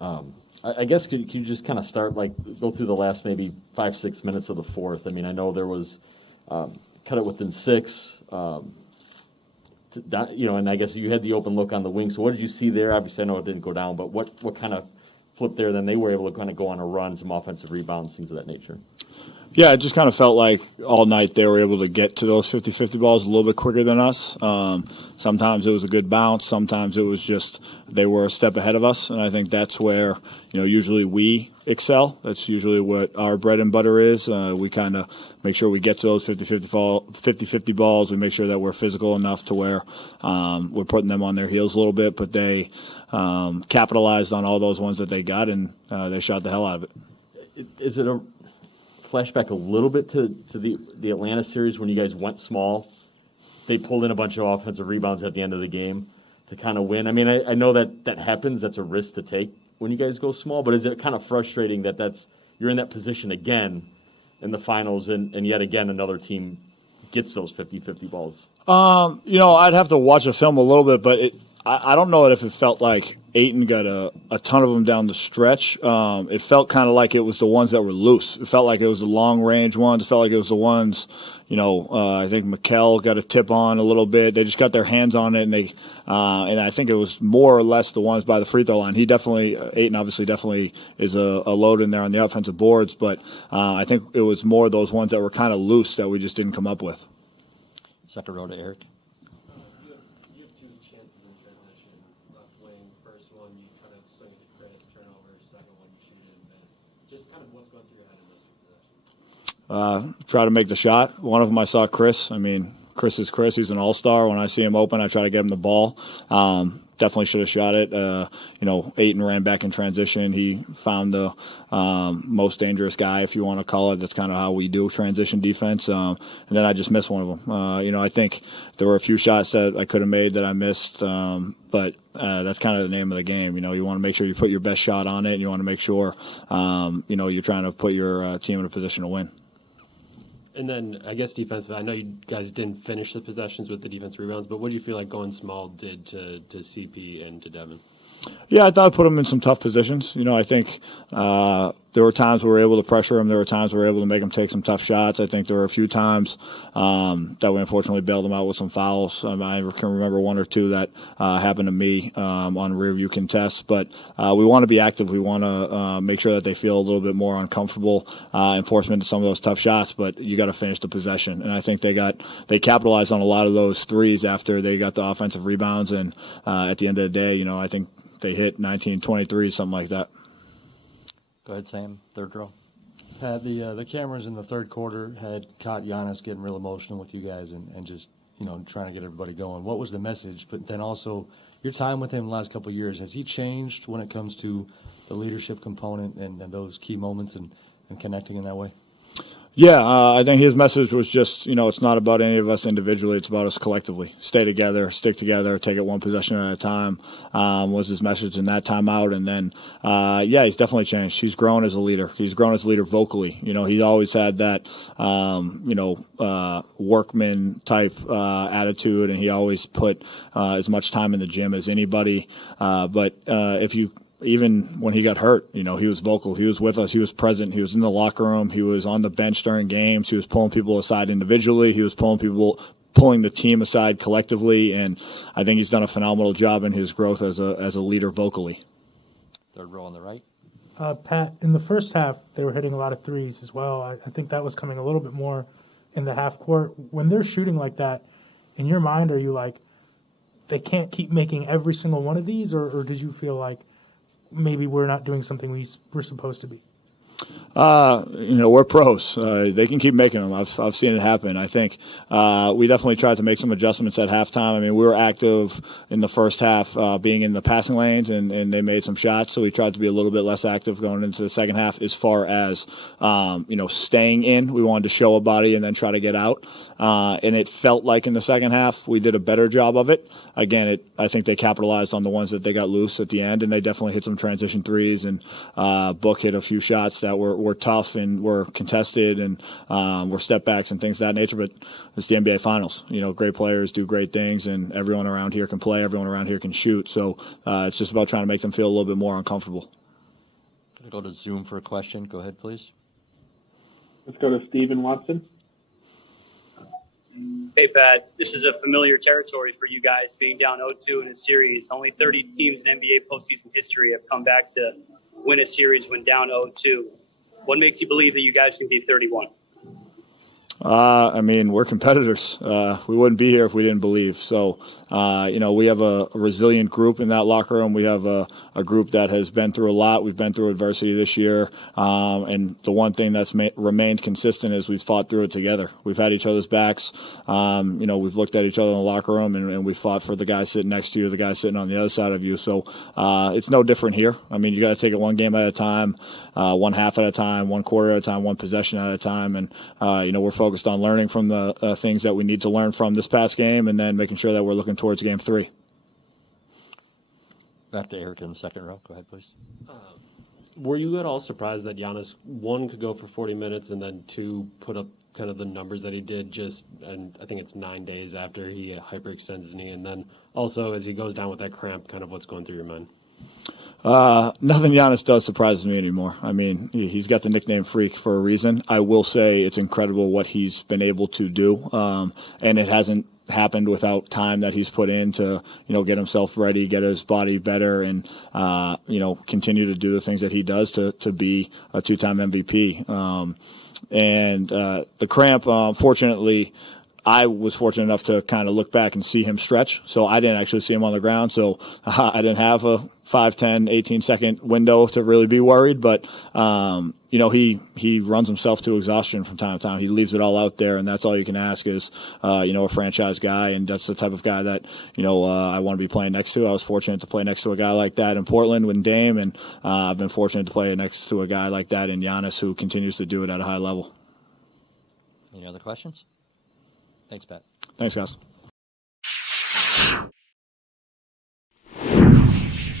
I guess could you just kind of start, go through the last maybe 5-6 minutes of the fourth? I mean, I know there was cut it within 6, and I guess you had the open look on the wing. So what did you see there? Obviously, I know it didn't go down, but what kind of flipped there? Then they were able to kind of go on a run, some offensive rebounds, things of that nature. Yeah, it just kind of felt like all night they were able to get to those 50-50 balls a little bit quicker than us. Sometimes it was a good bounce. Sometimes it was just they were a step ahead of us, and I think that's where usually we excel. That's usually what our bread and butter is. We kind of make sure we get to those 50-50 balls. We make sure that we're physical enough to where we're putting them on their heels a little bit, but they capitalized on all those ones that they got, and they shot the hell out of it. Is it a flashback a little bit to the Atlanta series when you guys went small? They pulled in a bunch of offensive rebounds at the end of the game to kind of win. I mean, I know that happens. That's a risk to take when you guys go small, but is it kind of frustrating that you're in that position again in the finals and yet again another team gets those 50-50 balls? I'd have to watch the film a little bit, but I don't know if it felt like Ayton got a ton of them down the stretch. It felt kind of like it was the ones that were loose. It felt like it was the long-range ones. It felt like it was the ones, I think Mikal got a tip on a little bit. They just got their hands on it, and and I think it was more or less the ones by the free throw line. Ayton obviously definitely is a load in there on the offensive boards, but I think it was more those ones that were kind of loose that we just didn't come up with. Second row to Eric. Try to make the shot. One of them I saw Chris. I mean, Chris is Chris. He's an all-star. When I see him open, I try to get him the ball. Definitely should have shot it. Ayton ran back in transition. He found the most dangerous guy, if you want to call it. That's kind of how we do transition defense. And then I just missed one of them. I think there were a few shots that I could have made that I missed. But that's kind of the name of the game. You want to make sure you put your best shot on it, and you want to make sure, you're trying to put your team in a position to win. And then, I guess defensively, I know you guys didn't finish the possessions with the defensive rebounds, but what do you feel like going small did to CP and to Devin? Yeah, I thought I put them in some tough positions. I think there were times we were able to pressure them. There were times we were able to make them take some tough shots. I think there were a few times that we unfortunately bailed them out with some fouls. I can remember one or two that happened to me on rear view contests. But we want to be active. We want to make sure that they feel a little bit more uncomfortable enforcement of some of those tough shots. But you got to finish the possession. And I think they capitalized on a lot of those threes after they got the offensive rebounds. And at the end of the day, I think they hit 19, 23, something like that. Go ahead, Sam. Third row. Pat, the cameras in the third quarter had caught Giannis getting real emotional with you guys and just, trying to get everybody going. What was the message? But then also, your time with him the last couple of years, has he changed when it comes to the leadership component and those key moments and connecting in that way? Yeah, I think his message was just, it's not about any of us individually. It's about us collectively. Stay together, stick together, take it one possession at a time, was his message in that timeout. And then, he's definitely changed. He's grown as a leader. He's grown as a leader vocally. He always had that, workman type attitude, and he always put as much time in the gym as anybody. But even when he got hurt, he was vocal. He was with us. He was present. He was in the locker room. He was on the bench during games. He was pulling people aside individually. He was pulling the team aside collectively. And I think he's done a phenomenal job in his growth as a leader vocally. Third row on the right. Pat, in the first half, they were hitting a lot of threes as well. I think that was coming a little bit more in the half court. When they're shooting like that, in your mind, are you like, they can't keep making every single one of these? Or did you feel like, maybe we're not doing something we're supposed to be? We're pros. They can keep making them. I've seen it happen. I think we definitely tried to make some adjustments at halftime. I mean, we were active in the first half, being in the passing lanes, and they made some shots. So we tried to be a little bit less active going into the second half as far as, staying in. We wanted to show a body and then try to get out. And it felt like in the second half we did a better job of it. Again, I think they capitalized on the ones that they got loose at the end, and they definitely hit some transition threes, and Book hit a few shots that were tough and were contested and were step backs and things of that nature. But it's the NBA Finals. Great players do great things, and everyone around here can play. Everyone around here can shoot. So it's just about trying to make them feel a little bit more uncomfortable. Gonna go to Zoom for a question. Go ahead, please. Let's go to Steven Watson. Hey, Pat. This is a familiar territory for you guys, being down 0-2 in a series. Only 30 teams in NBA postseason history have come back to win a series when down 0-2. What makes you believe that you guys can be 31? I mean, we're competitors. We wouldn't be here if we didn't believe. So, we have a resilient group in that locker room. We have a group that has been through a lot. We've been through adversity this year. And the one thing that's remained consistent is we've fought through it together. We've had each other's backs. We've looked at each other in the locker room, and we fought for the guy sitting next to you, the guy sitting on the other side of you. So it's no different here. I mean, you got to take it one game at a time, one half at a time, one quarter at a time, one possession at a time. And, we're focused on learning from the things that we need to learn from this past game, and then making sure that we're looking towards game 3. Back to Eric in the second row. Go ahead, please. Were you at all surprised that Giannis, 1, could go for 40 minutes and then 2, put up kind of the numbers that he did and I think it's 9 days after he hyperextends his knee, and then also as he goes down with that cramp, kind of what's going through your mind? Nothing Giannis does surprises me anymore. I mean, he's got the nickname Freak for a reason. I will say it's incredible what he's been able to do, and it hasn't happened without time that he's put in to, get himself ready, get his body better, and, continue to do the things that he does to be a 2-time MVP. The cramp, fortunately, I was fortunate enough to kind of look back and see him stretch. So I didn't actually see him on the ground. So I didn't have a 5, 10, 18-second window to really be worried. But, he runs himself to exhaustion from time to time. He leaves it all out there, and that's all you can ask is, a franchise guy. And that's the type of guy that, I want to be playing next to. I was fortunate to play next to a guy like that in Portland with Dame. And I've been fortunate to play next to a guy like that in Giannis, who continues to do it at a high level. Any other questions? Thanks, Pat. Thanks, guys.